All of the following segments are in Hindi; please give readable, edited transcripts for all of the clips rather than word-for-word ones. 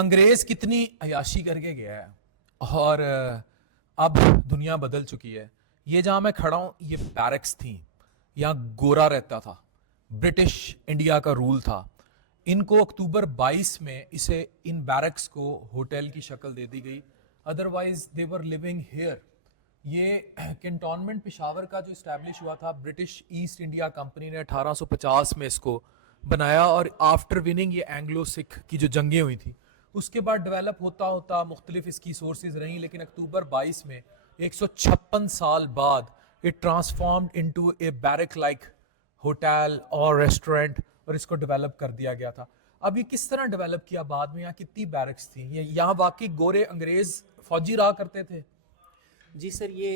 अंग्रेज कितनी अयाशी करके गया है और अब दुनिया बदल चुकी है। ये जहाँ मैं खड़ा हूँ ये बैरक्स थी, यहाँ गोरा रहता था, ब्रिटिश इंडिया का रूल था। इनको अक्टूबर 22 में इसे इन बैरक्स को होटल की शक्ल दे दी गई, otherwise they were living here. ये कैंटोनमेंट पेशावर का जो इस्टेब्लिश हुआ था, ब्रिटिश ईस्ट इंडिया कंपनी ने 1850 में इसको बनाया और आफ्टर विनिंग ये एंग्लो सिख की जो जंगें हुई थी उसके बाद डेवलप होता होता मुख्तलिफ इसकी सोर्सेज रहीं, लेकिन अक्टूबर 22 में 156 साल बाद it transformed into A barrack like hotel और रेस्टोरेंट और इसको डेवलप कर दिया गया था। अब ये किस तरह डेवलप किया, बाद में यहाँ कितनी बैरक्स थी, ये यहाँ वाकई गोरे अंग्रेज फौजी रहा करते थे। जी सर, ये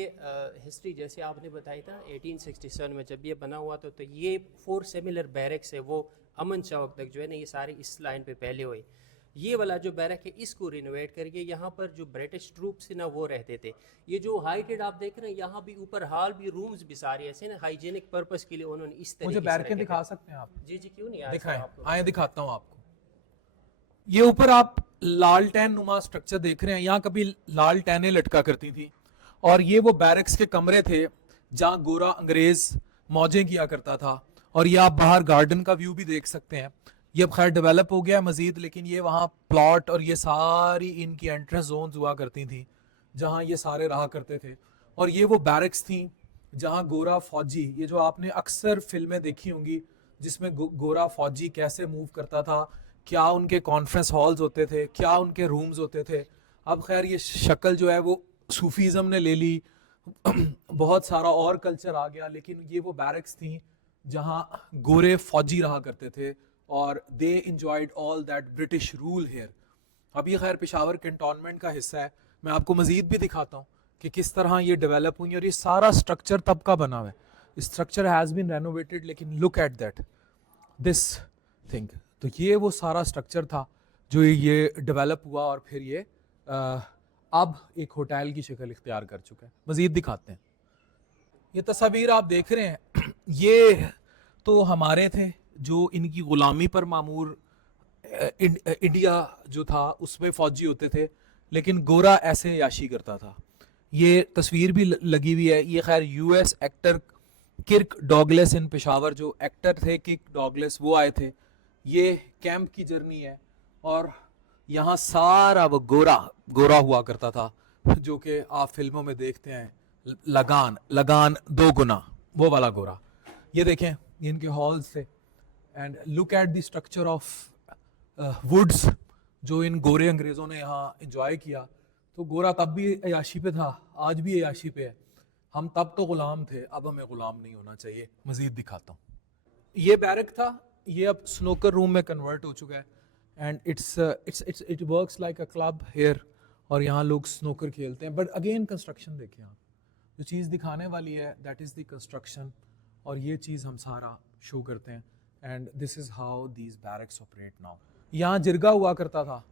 हिस्ट्री जैसे आपने बताई था 1867 में जब ये बना हुआ था, तो ये 4 सिमिलर बैरक्स है वो अमन चौक तक जो है ना, ये सारे इस लाइन पे पहले हुए। ये वाला जो बैरक है इसको रिनोवेट करके यहाँ पर जो ब्रिटिश ट्रूप्स थे ना वो रहते थे। ये जो हाइटेड आप देख रहे हैं यहाँ भी ऊपर हॉल भी रूम्स भी सारे ऐसे ना हाइजीनिक पर्पस के लिए उन्होंने इस तरीके मुझे से बैरकें रखे दिखा थे। सकते हैं आप? जी जी क्यों नहीं, आज दिखाएं, आपको आए दिखाता हूँ आपको। ये ऊपर आप लालटेन नुमा स्ट्रक्चर देख रहे हैं, यहाँ कभी लालटेनें लटका करती थी और ये वो बैरक्स के कमरे थे जहाँ गोरा अंग्रेज मौजें किया करता था। और ये आप बाहर गार्डन का व्यू भी देख सकते हैं। ये अब खैर डेवलप हो गया है मजीद, लेकिन ये वहाँ प्लॉट और ये सारी इनकी एंट्रेंस जोन्स हुआ करती थी जहाँ ये सारे रहा करते थे। और ये वो बैरक्स थी जहाँ गोरा फौजी, ये जो आपने अक्सर फिल्में देखी होंगी जिसमें गोरा फौजी कैसे मूव करता था, क्या उनके कॉन्फ्रेंस हॉल्स होते थे, क्या उनके रूम्स होते थे। अब खैर ये शक्ल जो है वो सूफीज़म ने ले ली, बहुत सारा और कल्चर आ गया, लेकिन ये वो बैरक्स थी जहाँ गोरे फौजी रहा करते थे और they enjoyed all that British rule here. अब ये खैर पेशावर कैंटोनमेंट का हिस्सा है, मैं आपको मजीद भी दिखाता हूँ कि किस तरह ये डेवलप हुई और ये सारा स्ट्रक्चर तब का बना हुआ है। स्ट्रक्चर हैज़ बीन रेनोवेटेड, लेकिन look at that this thing. तो ये वो सारा स्ट्रक्चर था जो ये डेवलप हुआ और फिर ये अब एक होटल की शक्ल इख्तियार कर चुका है। मजीद दिखाते हैं। ये तस्वीर आप देख रहे हैं ये तो हमारे थे जो इनकी गुलामी पर मामूर इंडिया जो था उसमें फौजी होते थे, लेकिन गोरा ऐसे याशी करता था। ये तस्वीर भी लगी हुई है, ये खैर यूएस एक्टर किर्क डॉगलेस इन पेशावर, जो एक्टर थे किर्क डॉगलेस, वो आए थे। ये कैंप की जर्नी है और यहाँ सारा वो गोरा गोरा हुआ करता था जो कि आप फिल्मों में देखते हैं, लगान लगान 2 गुना, वो वाला गोरा। ये देखें ये इनके हॉल्स थे and look at the structure of woods जो इन गोरे अंग्रेज़ों ने यहाँ इंजॉय किया। तो गोरा तब भी अयाशी पे था, आज भी अयाशी पे है। हम तब तो गुलाम थे, अब हमें गुलाम नहीं होना चाहिए। मजीद दिखाता हूँ। ये बैरक था, ये अब स्नोकर रूम में कन्वर्ट हो चुका है and it works like a club here और यहाँ लोग स्नोकर खेलते हैं। बट अगेन कंस्ट्रक्शन देखें आप, जो चीज़ दिखाने वाली है दैट इज़ द कंस्ट्रक्शन और ये चीज़ हम सारा शो करते हैं and this is how these barracks operate now. यहाँ जिरगा हुआ करता था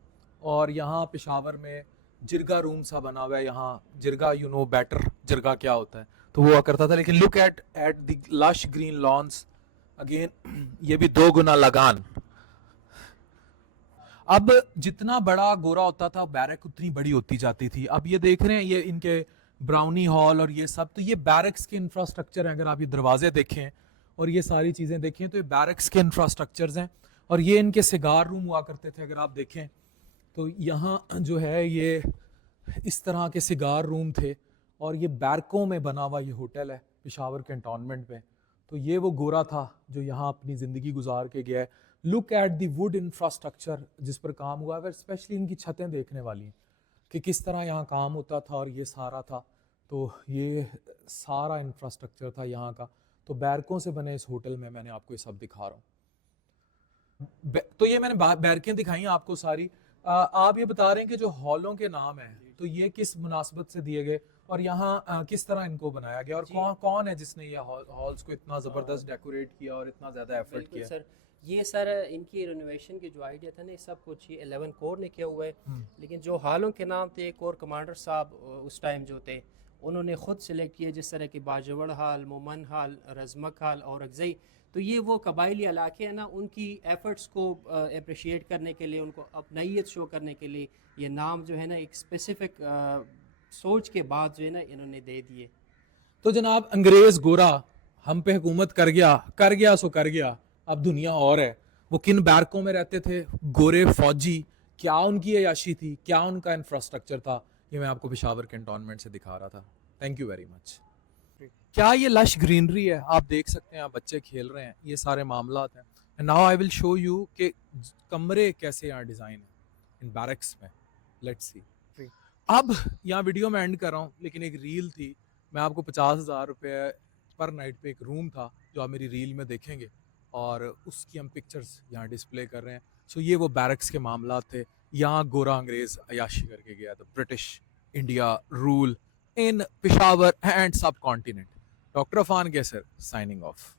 और यहाँ पेशावर में जिरगा रूम सा बना हुआ है। यहाँ jirga, you know better jirga क्या होता है, तो वो हुआ करता था। लेकिन look at the lush green lawns again, ये भी 2 गुना लगान। अब जितना बड़ा गोरा होता था बैरक उतनी बड़ी होती जाती थी। अब ये देख रहे हैं ये इनके ब्राउनी हॉल और ये सब, तो ये बैरक्स के इंफ्रास्ट्रक्चर हैं। अगर आप ये दरवाजे देखें और ये सारी चीज़ें देखें तो ये बैरक्स के इंफ्रास्ट्रक्चर्स हैं। और ये इनके सिगार रूम हुआ करते थे। अगर आप देखें तो यहाँ जो है ये इस तरह के सिगार रूम थे और ये बैरकों में बना हुआ ये होटल है पेशावर कैंटोनमेंट में। तो ये वो गोरा था जो यहाँ अपनी ज़िंदगी गुजार के गया है। Look at the wood infrastructure जिस पर काम हुआ है, स्पेशली इनकी छतें देखने वाली हैं कि किस तरह यहाँ काम होता था और ये सारा था। तो ये सारा इंफ्रास्ट्रक्चर था यहाँ का। तो बैरकों से बने इस होटल में मैंने आपको ये सब दिखा रहा हूँ। तो ये मैंने बैरकें दिखाई आपको सारी। आप ये बता रहे हैं कि जो हॉलों के नाम हैं तो ये किस मुनासबत से दिए गए और यहाँ किस तरह इनको बनाया गया और कौन कौन है जिसने ये हॉल्स को इतना ज़बरदस्त डेकोरेट किया और इतना ज़्यादा एफर्ट किया? सर ये सर इनकी रिनोवेशन की जो आइडिया था ना, सब कुछ ये 11 कोर ने किया हुआ है। लेकिन जो हॉलों के नाम थे, कोर कमांडर साहब उस टाइम जो थे उन्होंने ख़ुद सेलेक्ट किए, जिस तरह के बाजवड़ हाल, मोमन हाल, रज़मक हाल और अगज़ई। तो ये वो कबायली इलाके हैं ना, उनकी एफ़र्ट्स को अप्रिशिएट करने के लिए, उनको अपनाइयत शो करने के लिए ये नाम जो है ना एक स्पेसिफ़िक सोच के बाद जो है ना इन्होंने दे दिए। तो जनाब अंग्रेज गोरा हम पे हुकूमत कर गया सो कर गया, अब दुनिया और है। वो किन बैरकों में रहते थे, गोरे फौजी, क्या उनकी अयाशी थी, क्या उनका इंफ्रास्ट्रक्चर था, ये मैं आपको पेशावर कैंटोनमेंट से दिखा रहा था। Thank you very much. क्या ये लश ग्रीनरी है, आप देख सकते हैं, आप बच्चे खेल रहे हैं, ये सारे मामलात हैं। And now I will show you कि कमरे कैसे यहाँ डिज़ाइन है इन बैरक्स में। Let's see. अब यहाँ वीडियो में एंड कर रहा हूँ, लेकिन एक रील थी, मैं आपको 50,000 रुपये पर नाइट पे एक रूम था जो आप मेरी रील में देखेंगे, और उसकी हम पिक्चर्स यहाँ डिस्प्ले कर रहे हैं। सो ये वो बैरक्स के मामला थे, यहाँ गोरा अंग्रेज अयाशी करके गया था। British India rule in Peshawar and सब कॉन्टिनेंट। डॉक्टर अफान कैसर साइनिंग ऑफ।